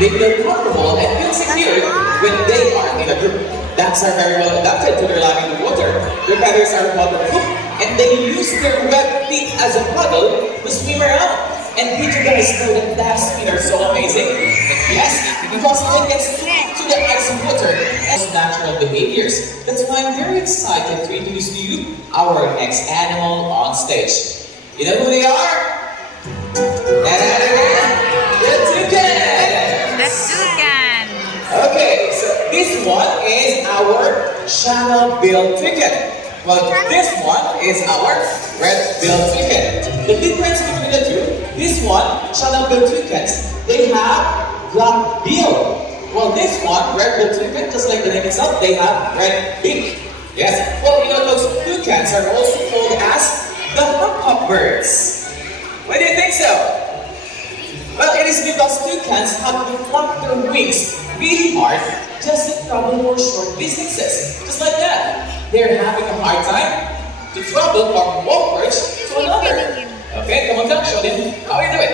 They feel comfortable and feel secure when they are in a group. Ducks are very well adapted to their life in the water. Their feathers are waterproof, and they use their webbed feet as a paddle to swim around. And did you guys know that ducks' feet are so amazing? Yes, because they get straight to the icy water as natural behaviors. That's why I'm very excited to introduce to you our next animal on stage. You know who they are? The toucan! The toucan! Okay, so this one is our channel-billed toucan. Well, this one is our red-billed toucan. The difference between the two, this one, channel-billed toucans, they have black bill. Well, this one, red-billed toucan, just like the name itself, they have red beak. Yes, well, you know, those toucans are also called as the humpback birds. Why do you think so? Well, it is because toucans have to flap their wings really hard just to travel for short distances. Just like that. They're having a hard time to travel from one perch to another. Okay, come on down, show them how you do it.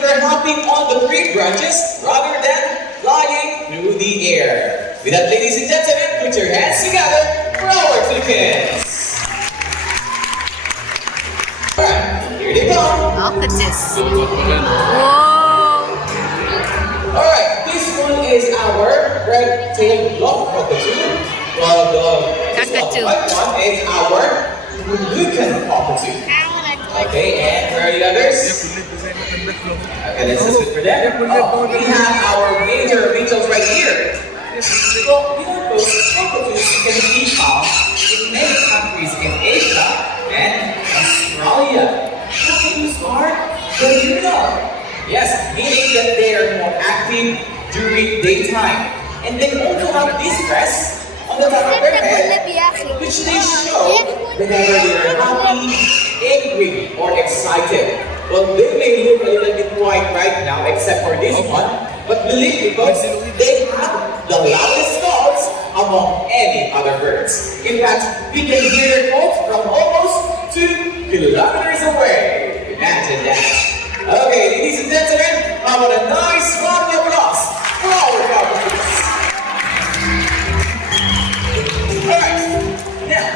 They're hopping on the tree branches rather than flying through the air. With that, ladies and gentlemen, put your hands together for our toucans. Alright, here they come. Look at this. Whoa! Alright, this one is our red-tailed block cockatoo. Well, Cockatoo. white one is our Lucan cockatoo. Okay, and where are the others? Okay, let's just look for them. Oh, we have our major beetles right here. Well, you know, those cockatoos can be found in many countries in Asia and Australia. Cockatoos are diurnal. Yes, meaning that they are more active during daytime. And they also have this crest on the top of their head, which they show whenever they are happy, angry, or excited. Well, they may look a little bit white right now, except for this one, but believe me, folks, they have the loudest calls among any other birds. In fact, we can hear their calls from almost 2 kilometers away. Imagine that. Okay, ladies and gentlemen, how about a nice round of applause for our cockatoos? Alright, now,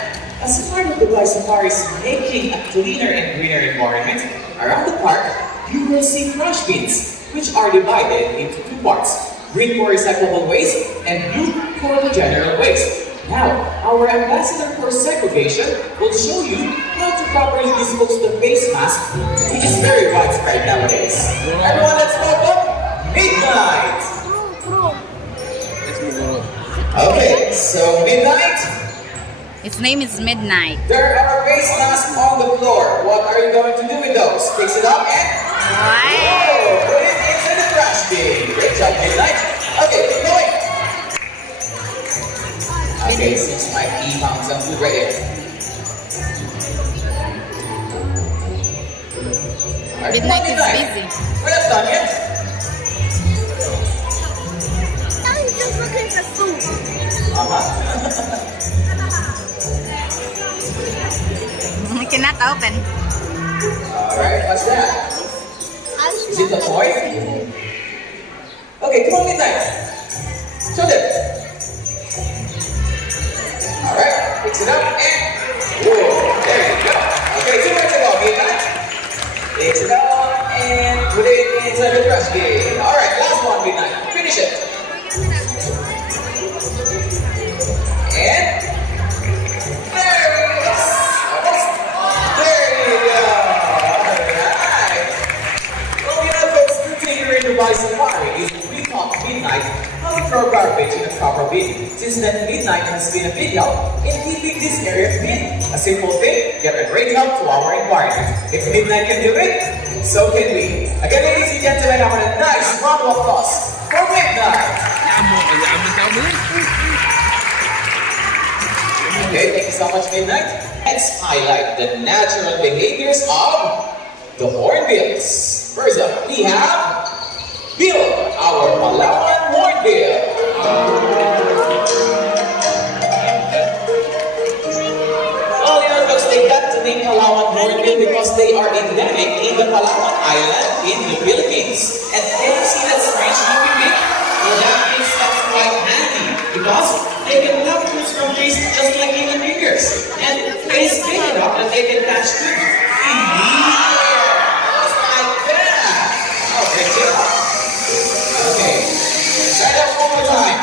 as part of the Dubai Safari's making a cleaner and greener environment, around the park, you will see trash bins, which are divided into two parts, green for recyclable waste and blue for the general waste. Now, our ambassador for segregation will show you how to properly dispose the face mask, which is very widespread nowadays. Everyone, let's welcome Midnight! Okay, so Midnight. Its name is Midnight. There are face masks on the floor. What are you going to do with those? Fix it up and... Wow! Put it into the trash bin. Great job, Midnight. Okay, keep going. Okay, seems like he found some food right here. Alright, Midnight is busy. We're not done yet. I'm just looking for food. We cannot open. Alright, what's that? Is it a toy? Okay, come on, Midnight. Show them. Alright, fix it up and... Whoa, there you go. Okay, 2 minutes ago, Midnight. Fix it up and put it inside the trash bin. Alright, last one, Midnight. Finish it. And... There it is. There you go. Alright. Well, you know, folks, the thing you're in Dubai Safari is we taught Midnight how to throw garbage in a proper bin. Since then, Midnight has been a big help in keeping this area clean. A simple thing, yet a great help to our environment. If Midnight can do it, so can we. Again, ladies and gentlemen, I want a nice round of applause for Midnight. Okay, thank you so much, Midnight. Let's highlight the natural behaviors of the hornbills. First up, we have Bill, our Palawan hornbill. Well, you know, folks, they got the name Palawan hornbill because they are endemic in the Palawan Island in the Philippines. wings. And can you see that strange looking wing? Well, that makes them quite handy because they can have tools from trees just like human fingers. And it is big enough that they can catch food. Just like that. Oh, great job. Okay, try that one more time.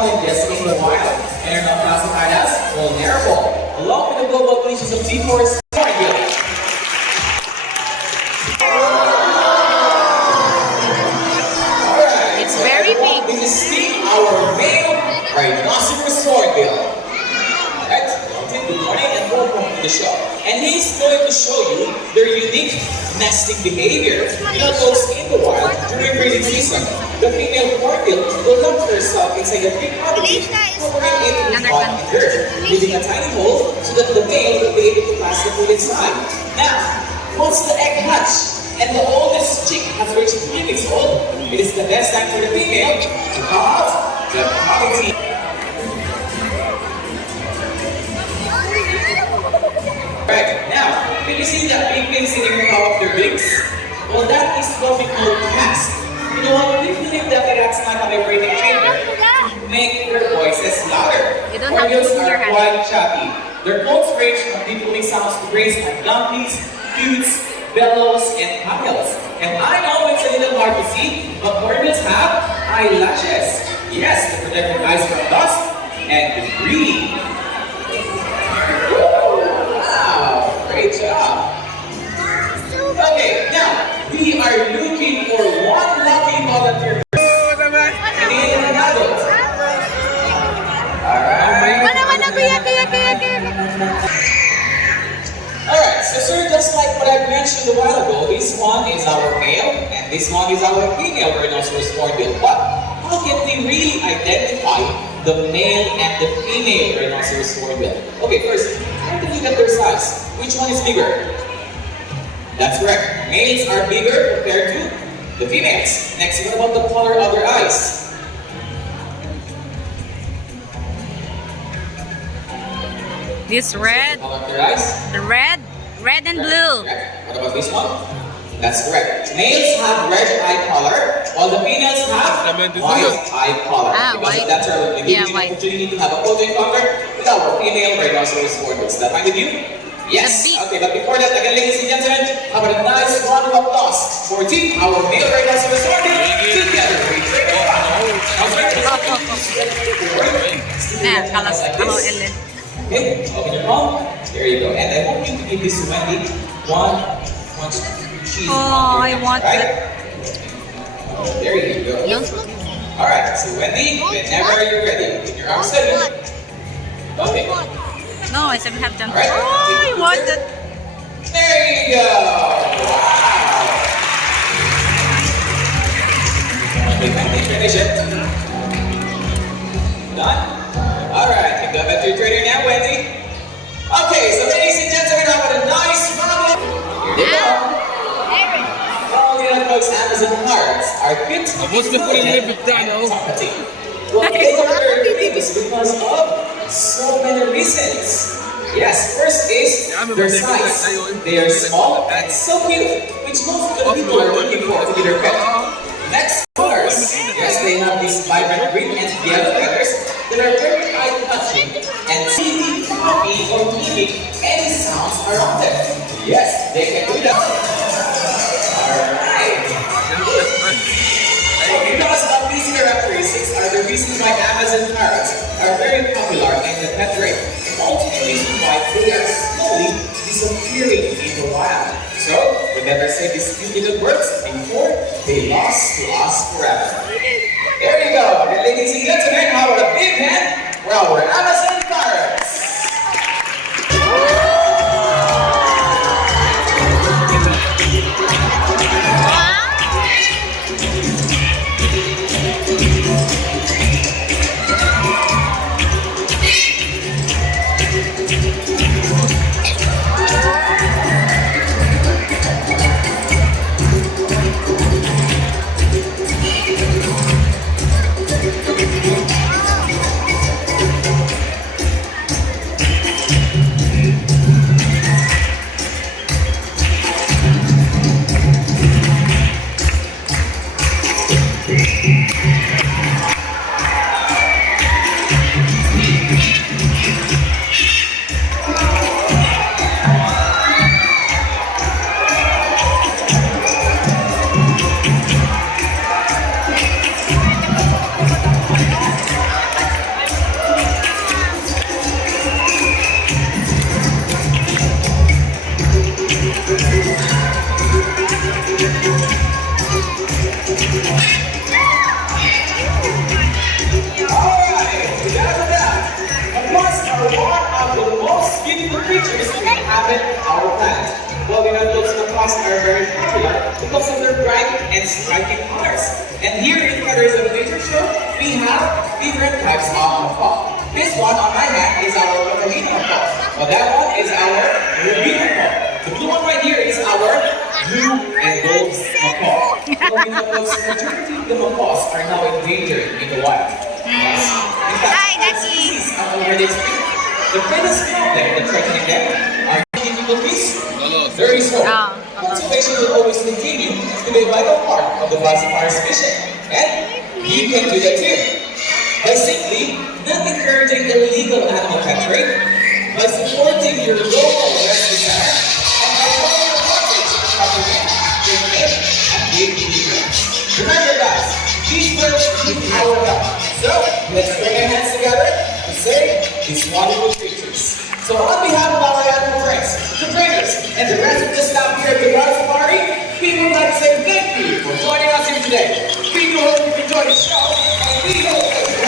Challenges in the wild and are now classified as vulnerable, along with the global species of deforest hornbill. Alright, It's very big. This is Steve, our male rhinoceros hornbill. Alright, good morning and welcome to the show. And he's going to show you their unique nesting behavior that goes in the wild during breeding season. The female hornbill will lock herself inside a big cavity, covering it with rock and dirt, leaving a tiny hole so that the male will be able to pass the food inside. Now, once the egg hatch and the oldest chick has reached 3 weeks old, it is the best time for the female to come out the cavity. Right, now, can you see that big thing sitting on top of their wings? Well, that is what we call cast. You know what? We believe that the rats not have a breathing chamber to make their voices louder. You don't have to Hornbills move your are hand. quite chatty. Their notes range from deep-booming sounds to raise at donkeys, hoots, bellows, and camels. And I know it's a little hard to see, but hornbills have eyelashes. Yes, to protect their eyes from dust and debris. Wow, great job. Okay, now, we are looking for one lucky volunteer. Alright. Alright, so sir, just like what I mentioned a while ago, this one is our male and this one is our female rhinoceros hornbill. But how can we really identify the male and the female rhinoceros hornbill? Okay, first, try to look at their size. Which one is bigger? That's correct. Males are bigger compared to the females. Next, what about the color of their eyes? This red, Color of their eyes? the red and blue. Correct. What about this one? That's correct. Males have red eye color, while the females have white eye color. Ah, because white. that's our Yeah, white. opportunity to have a photo encounter with our female rhinoceros hornbills. Is that fine with you? Yes. The beak. Okay, but before that, again, ladies and gentlemen, how about a nice round of applause for Team, our male rhinoceros hornbill, together we train it out. Nah, kalau Ellen. Okay, open your palm. There you go. And I want you to give this to Wendy. One cheese. Oh, I want right? There you go. Alright, so Wendy, whenever you're ready, with your arms steady. Okay. No, I still have done. Alright. Oh, I want it. There you go. Wow. Okay, Wendy, finish it. Done? Alright, you got back to your trainer now, Wendy. Okay, so ladies and gentlemen, how about a nice round of here you go. All the other folks, Amazon cards are fit to What's the be name of that, no? talkative. Well, they are very famous because of so many reasons. Yes, first is their size. They are small and so cute, which most of the people are looking for to be their pet. Next, colors. Yes, they have these vibrant green and yellow colors that are very eye-catching and easy to copy or mimic any sounds around them. Yes, they can do that. Alright. Because of these characteristics are the reasons why Amazon parrots are very popular in the pet trade. Also the reason why they are slowly disappearing in the wild. So, we never say these few little words before they lost to us forever. There you go. And ladies and gentlemen, how about a big hand for our Amazon parrots? Well, you know, those macaws are very popular because of their bright and striking colors. And here in Feathers of Nature Show, we have different types of macaw. This one on my hand is our Catalina macaw. Well, that one is our ruby macaw. The blue one right here is our blue and gold macaw. Well, you know, those majority of the macaws are now endangered in the wild. Yes. In fact, Hi, our Ducky. species are already extinct. The greatest problem that threatening them are difficulties. Very slow. Ah. Conservation will always continue to be a vital part of the Biosphere's mission. And you can do that too. By simply not encouraging illegal animal capturing, by supporting your local rescue center, and by following your coverage of propaganda, your make a big difference. Remember guys, these birds need our help. So let's bring our hands together to save these wonderful creatures. So on behalf of our animal friends, the trainers, and the rest of the staff here at the Wild Safari, we would like to say thank you for joining us here today. We hope you enjoyed the show, and we hope that